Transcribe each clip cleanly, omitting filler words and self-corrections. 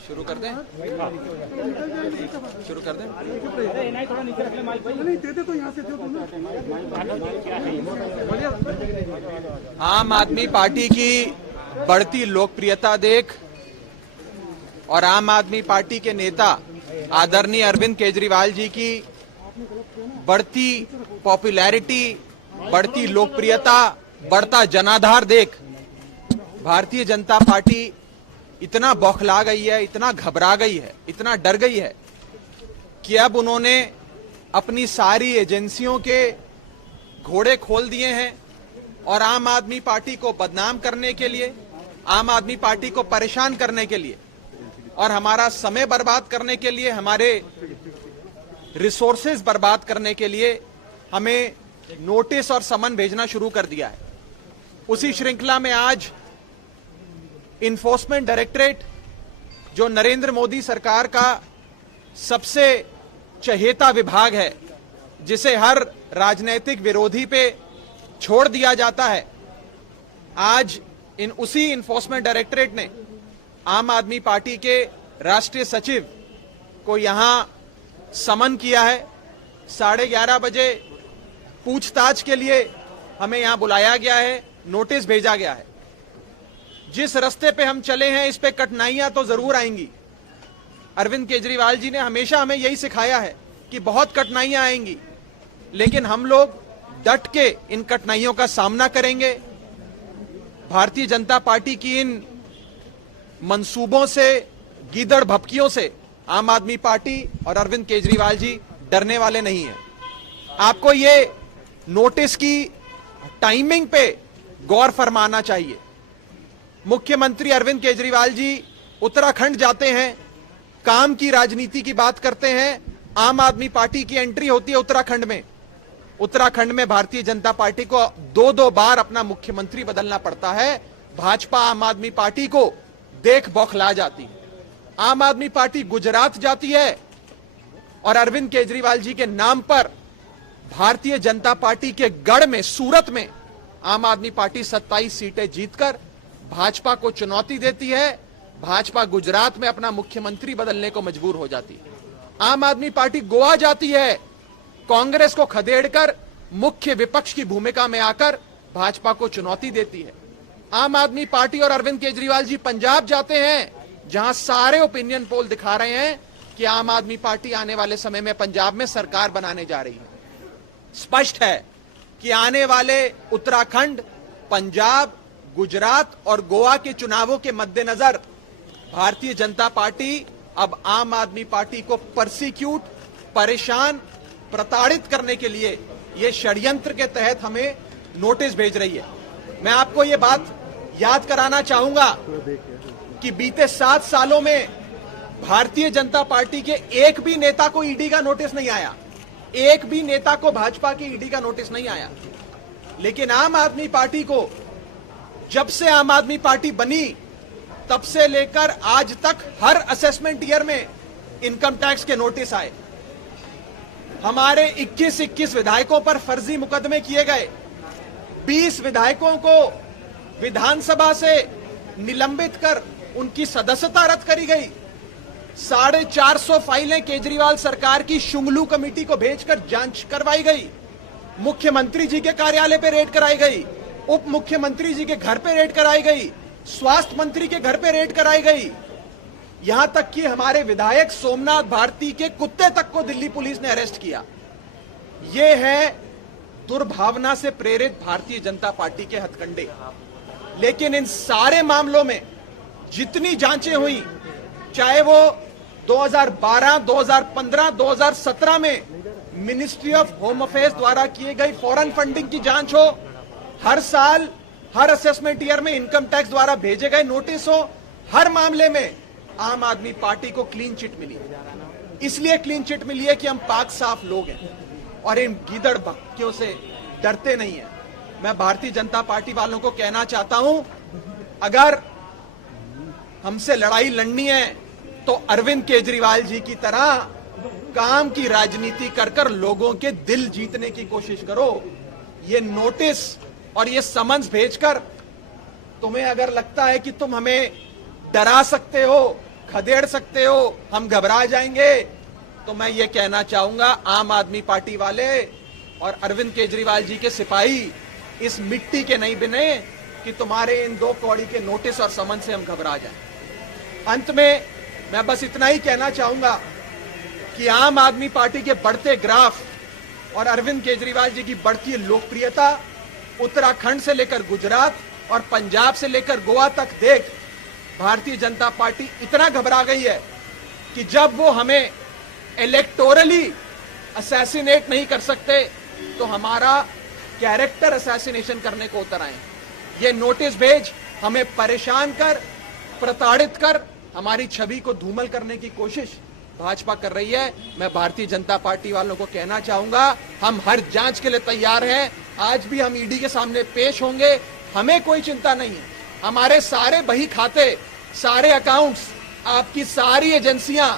शुरू कर दें शुरू कर दें। आम आदमी पार्टी की बढ़ती लोकप्रियता देख और आम आदमी पार्टी के नेता आदरणीय अरविंद केजरीवाल जी की बढ़ती पॉपुलैरिटी, बढ़ती लोकप्रियता, बढ़ता जनाधार देख भारतीय जनता पार्टी इतना बौखला गई है, इतना घबरा गई है, इतना डर गई है कि अब उन्होंने अपनी सारी एजेंसियों के घोड़े खोल दिए हैं और आम आदमी पार्टी को बदनाम करने के लिए, आम आदमी पार्टी को परेशान करने के लिए और हमारा समय बर्बाद करने के लिए, हमारे रिसोर्सेज बर्बाद करने के लिए हमें नोटिस और समन भेजना शुरू कर दिया है। उसी श्रृंखला में आज इन्फोर्समेंट डायरेक्टरेट, जो नरेंद्र मोदी सरकार का सबसे चहेता विभाग है, जिसे हर राजनीतिक विरोधी पे छोड़ दिया जाता है, आज उसी इन्फोर्समेंट डायरेक्टरेट ने आम आदमी पार्टी के राष्ट्रीय सचिव को यहां समन किया है। 11:30 बजे पूछताछ के लिए हमें यहां बुलाया गया है, नोटिस भेजा गया है। जिस रास्ते पे हम चले हैं इस पे कठिनाइयां तो जरूर आएंगी। अरविंद केजरीवाल जी ने हमेशा हमें यही सिखाया है कि बहुत कठिनाइयां आएंगी, लेकिन हम लोग डट के इन कठिनाइयों का सामना करेंगे। भारतीय जनता पार्टी की इन मंसूबों से, गीदड़ भपकियों से आम आदमी पार्टी और अरविंद केजरीवाल जी डरने वाले नहीं हैं। आपको ये नोटिस की टाइमिंग पे गौर फरमाना चाहिए। मुख्यमंत्री अरविंद केजरीवाल जी उत्तराखंड जाते हैं, काम की राजनीति की बात करते हैं। आम आदमी पार्टी की एंट्री होती है उत्तराखंड में। उत्तराखंड में भारतीय जनता पार्टी को 2-2 बार अपना मुख्यमंत्री बदलना पड़ता है। भाजपा आम आदमी पार्टी को देख बौखला जाती है। आम आदमी पार्टी गुजरात जाती है और अरविंद केजरीवाल जी के नाम पर भारतीय जनता पार्टी के गढ़ में, सूरत में आम आदमी पार्टी 27 सीटें जीतकर भाजपा को चुनौती देती है। भाजपा गुजरात में अपना मुख्यमंत्री बदलने को मजबूर हो जाती है। आम आदमी पार्टी गोवा जाती है, कांग्रेस को खदेड़कर मुख्य विपक्ष की भूमिका में आकर भाजपा को चुनौती देती है। आम आदमी पार्टी और अरविंद केजरीवाल जी पंजाब जाते हैं, जहां सारे ओपिनियन पोल दिखा रहे हैं कि आम आदमी पार्टी आने वाले समय में पंजाब में सरकार बनाने जा रही है। स्पष्ट है कि आने वाले उत्तराखंड, पंजाब, गुजरात और गोवा के चुनावों के मद्देनजर भारतीय जनता पार्टी अब आम आदमी पार्टी को परसिक्यूट, परेशान, प्रताड़ित करने के लिए यह षड्यंत्र के तहत हमें नोटिस भेज रही है। मैं आपको यह बात याद कराना चाहूंगा कि बीते 7 सालों में भारतीय जनता पार्टी के एक भी नेता को ईडी का नोटिस नहीं आया, एक भी नेता को भाजपा की ईडी का नोटिस नहीं आया। लेकिन आम आदमी पार्टी को, जब से आम आदमी पार्टी बनी तब से लेकर आज तक हर असेसमेंट ईयर में इनकम टैक्स के नोटिस आए। हमारे 21 विधायकों पर फर्जी मुकदमे किए गए। 20 विधायकों को विधानसभा से निलंबित कर उनकी सदस्यता रद्द करी गई। 450 फाइलें केजरीवाल सरकार की शुंगलू कमेटी को भेजकर जांच करवाई गई। मुख्यमंत्री जी के कार्यालय पे रेड कराई गई, उप मुख्यमंत्री जी के घर पे रेड कराई गई, स्वास्थ्य मंत्री के घर पे रेड कराई गई। यहां तक कि हमारे विधायक सोमनाथ भारती के कुत्ते तक को दिल्ली पुलिस ने अरेस्ट किया। यह है दुर्भावना से प्रेरित भारतीय जनता पार्टी के हथकंडे। लेकिन इन सारे मामलों में जितनी जांचें हुई, चाहे वो 2012, 2015, 2017 में मिनिस्ट्री ऑफ होम अफेयर्स द्वारा किए गई फॉरेन फंडिंग की जांच हो, हर साल हर असेसमेंट ईयर में इनकम टैक्स द्वारा भेजे गए नोटिस हो, हर मामले में आम आदमी पार्टी को क्लीन चिट मिली। इसलिए क्लीन चिट मिली है कि हम पाक साफ लोग हैं और इन गीदड़ भक्तियों से डरते नहीं हैं। मैं भारतीय जनता पार्टी वालों को कहना चाहता हूं, अगर हमसे लड़ाई लड़नी है तो अरविंद केजरीवाल जी की तरह काम की राजनीति कर कर लोगों के दिल जीतने की कोशिश करो। ये नोटिस और ये समन्स भेजकर तुम्हें अगर लगता है कि तुम हमें डरा सकते हो, खदेड़ सकते हो, हम घबरा जाएंगे, तो मैं ये कहना चाहूंगा आम आदमी पार्टी वाले और अरविंद केजरीवाल जी के सिपाही इस मिट्टी के नहीं बने कि तुम्हारे इन 2 कौड़ी के नोटिस और समन से हम घबरा जाएं। अंत में मैं बस इतना ही कहना चाहूंगा कि आम आदमी पार्टी के बढ़ते ग्राफ और अरविंद केजरीवाल जी की बढ़ती लोकप्रियता उत्तराखंड से लेकर गुजरात और पंजाब से लेकर गोवा तक देख भारतीय जनता पार्टी इतना घबरा गई है कि जब वो हमें इलेक्टोरली असैसिनेट नहीं कर सकते तो हमारा कैरेक्टर असैसिनेशन करने को उतर आए। ये नोटिस भेज हमें परेशान कर, प्रताड़ित कर, हमारी छवि को धूमल करने की कोशिश भाजपा कर रही है। मैं भारतीय जनता पार्टी वालों को कहना चाहूंगा, हम हर जांच के लिए तैयार हैं। आज भी हम ईडी के सामने पेश होंगे, हमें कोई चिंता नहीं है। हमारे सारे बही खाते, सारे अकाउंट्स, आपकी सारी एजेंसियां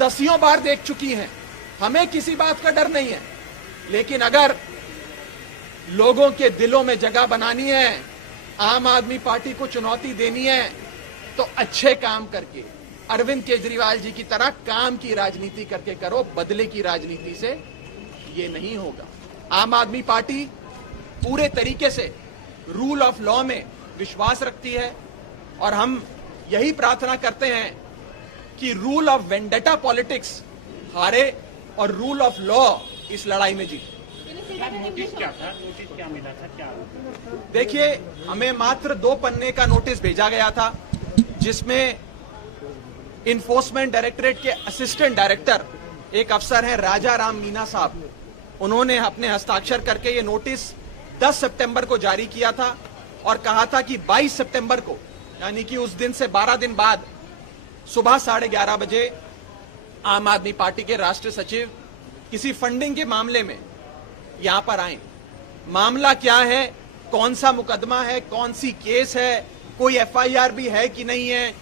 दसियों बार देख चुकी हैं, हमें किसी बात का डर नहीं है। लेकिन अगर लोगों के दिलों में जगह बनानी है, आम आदमी पार्टी को चुनौती देनी है, तो अच्छे काम करके अरविंद केजरीवाल जी की तरह काम की राजनीति करके करो, बदले की राजनीति से ये नहीं होगा। आम आदमी पार्टी पूरे तरीके से रूल ऑफ लॉ में विश्वास रखती है और हम यही प्रार्थना करते हैं कि रूल ऑफ वेंडेटा पॉलिटिक्स हारे और रूल ऑफ लॉ इस लड़ाई में जीते। नोटिस क्या था? नोटिस क्या मिला था? क्या देखिए, हमें मात्र 2 पन्ने का नोटिस भेजा गया था जिसमें इन्फोर्समेंट डायरेक्टरेट के असिस्टेंट डायरेक्टर एक अफसर हैं राजा राम मीना साहब, उन्होंने अपने हस्ताक्षर करके ये नोटिस 10 सितंबर को जारी किया था और कहा था कि 22 सितंबर को, यानी कि उस दिन से 12 दिन बाद सुबह 11:30 बजे आम आदमी पार्टी के राष्ट्रीय सचिव किसी फंडिंग के मामले में यहां पर आए। मामला क्या है, कौन सा मुकदमा है, कौन सी केस है, कोई एफआईआर भी है कि नहीं है,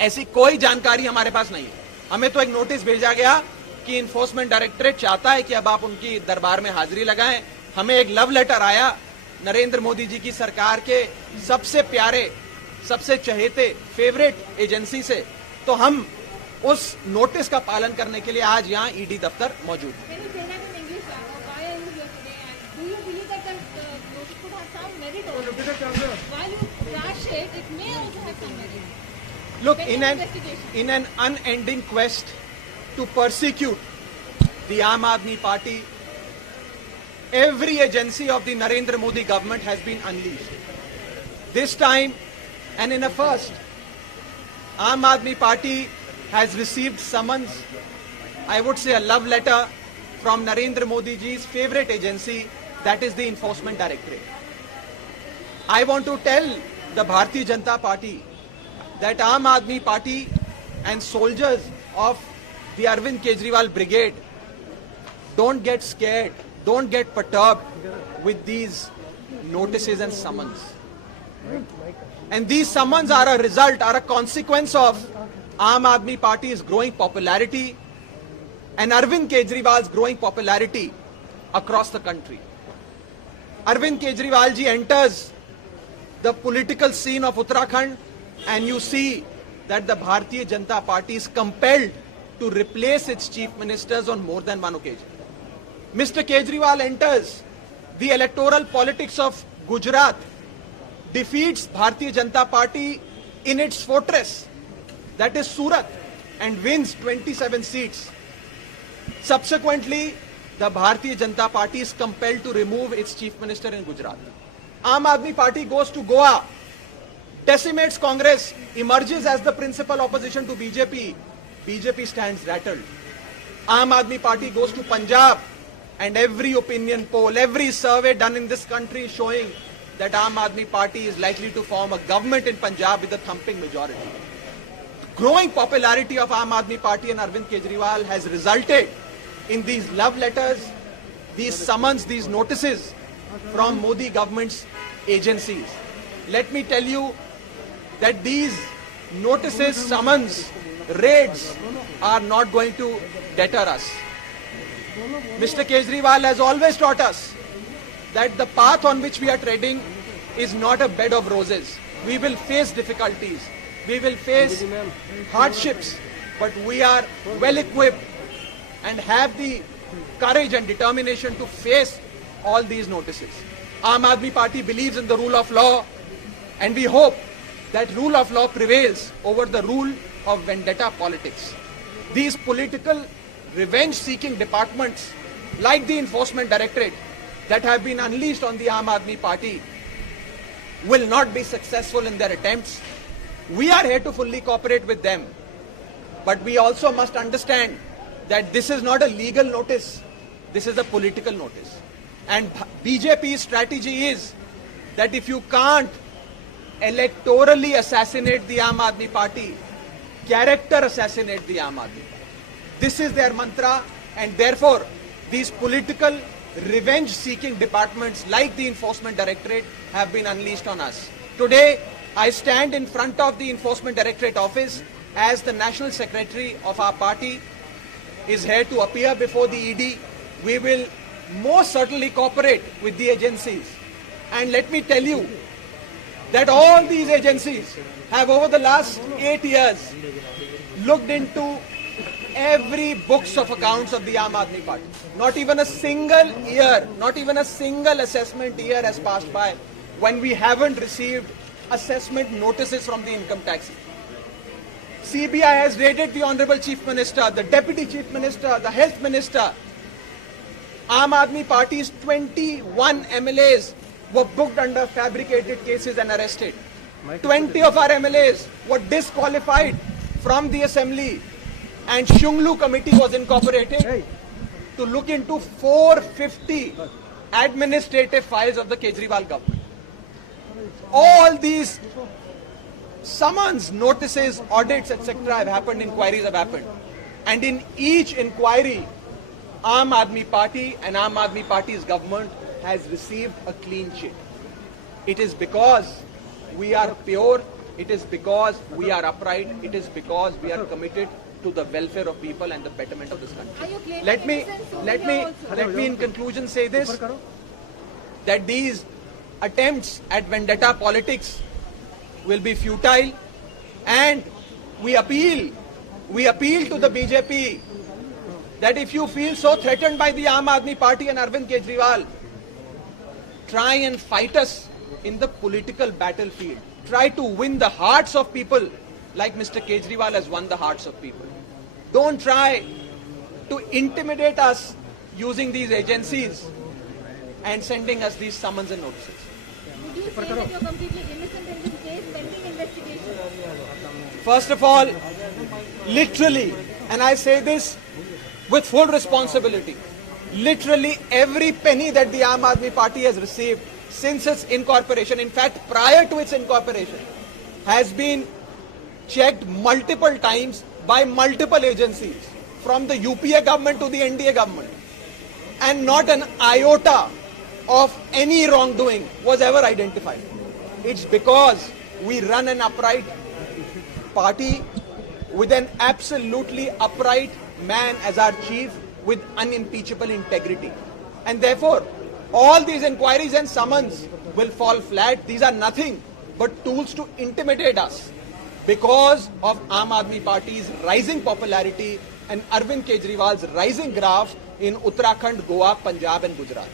ऐसी कोई जानकारी हमारे पास नहीं है। हमें तो एक नोटिस भेजा गया कि इन्फोर्समेंट डायरेक्टरेट चाहता है कि अब आप उनकी दरबार में हाजिरी लगाएं। हमें एक लव लेटर आया नरेंद्र मोदी जी की सरकार के सबसे प्यारे, सबसे चहेते, फेवरेट एजेंसी से, तो हम उस नोटिस का पालन करने के लिए आज यहां ईडी दफ्तर मौजूद है। Look, in an unending quest to persecute the Aam Aadmi Party, every agency of the Narendra Modi government has been unleashed. This time, and in a first, Aam Aadmi Party has received summons, I would say a love letter from Narendra Modi ji's favorite agency, that is the Enforcement Directorate. I want to tell the Bharatiya Janata Party that Aam Aadmi Party and soldiers of the Arvind Kejriwal brigade don't get scared, don't get perturbed with these notices and summons. And these summons are a result, are a consequence of Aam Aadmi Party's growing popularity and Arvind Kejriwal's growing popularity across the country. Arvind Kejriwal ji enters the political scene of Uttarakhand and you see that the Bharatiya Janata Party is compelled to replace its chief ministers on more than one occasion. Mr. Kejriwal enters the electoral politics of Gujarat, defeats Bharatiya Janata Party in its fortress, that is Surat, and wins 27 seats. Subsequently, the Bharatiya Janata Party is compelled to remove its chief minister in Gujarat. Aam Aadmi Party goes to Goa, decimates Congress, emerges as the principal opposition to BJP. BJP stands rattled. Aam Aadmi Party goes to Punjab, and every opinion poll, every survey done in this country is showing that Aam Aadmi Party is likely to form a government in Punjab with a thumping majority. Growing popularity of Aam Aadmi Party and Arvind Kejriwal has resulted in these love letters, these summons, these notices from Modi government's agencies. Let me tell you that these notices, summons, raids are not going to deter us. Mr. Kejriwal has always taught us that the path on which we are treading is not a bed of roses. We will face difficulties. We will face hardships, but we are well equipped and have the courage and determination to face all these notices. Aam Aadmi Party believes in the rule of law, and we hope that rule of law prevails over the rule of vendetta politics. These political revenge-seeking departments, like the Enforcement Directorate, that have been unleashed on the Aam Aadmi Party, will not be successful in their attempts. We are here to fully cooperate with them, but we also must understand that this is not a legal notice, this is a political notice. And BJP's strategy is that if you can't electorally assassinate the Aam Aadmi Party, character assassinate the Aam Aadmi Party. This is their mantra, and therefore these political revenge-seeking departments like the Enforcement Directorate have been unleashed on us. Today, I stand in front of the Enforcement Directorate office as the National Secretary of our party is here to appear before the ED. We will most certainly cooperate with the agencies. And let me tell you that all these agencies have over the last 8 years looked into every books of accounts of the Aam Aadmi Party. Not even a single year, not even a single assessment year has passed by when we haven't received assessment notices from the income tax. CBI has raided the Honorable Chief Minister, the Deputy Chief Minister, the Health Minister. Aam Aadmi Party's 21 MLAs were booked under fabricated cases and arrested. 20 of our MLAs were disqualified from the assembly, and Shunglu committee was incorporated to look into 450 administrative files of the Kejriwal government. All these summons, notices, audits, etc. have happened, inquiries have happened. And in each inquiry, Aam Aadmi Party and Aam Aadmi Party's government has received a clean sheet. It is because we are pure, it is because we are upright, it is because we are committed to the welfare of people and the betterment of this country. Let me in conclusion say this, that these attempts at vendetta politics will be futile, and we appeal to the BJP that if you feel so threatened by the Aam Aadmi Party and Arvind Kejriwal, try and fight us in the political battlefield. Try to win the hearts of people like Mr. Kejriwal has won the hearts of people. Don't try to intimidate us using these agencies and sending us these summons and notices. Would you say that you're completely innocent in this case, pending investigation? First of all, literally, and I say this with full responsibility, literally every penny that the Aam Aadmi Party has received since its incorporation, in fact prior to its incorporation, has been checked multiple times by multiple agencies, from the UPA government to the NDA government, and not an iota of any wrongdoing was ever identified. It's because we run an upright party with an absolutely upright man as our chief with unimpeachable integrity. And therefore, all these inquiries and summons will fall flat. These are nothing but tools to intimidate us because of Aam Aadmi Party's rising popularity and Arvind Kejriwal's rising graph in Uttarakhand, Goa, Punjab and Gujarat.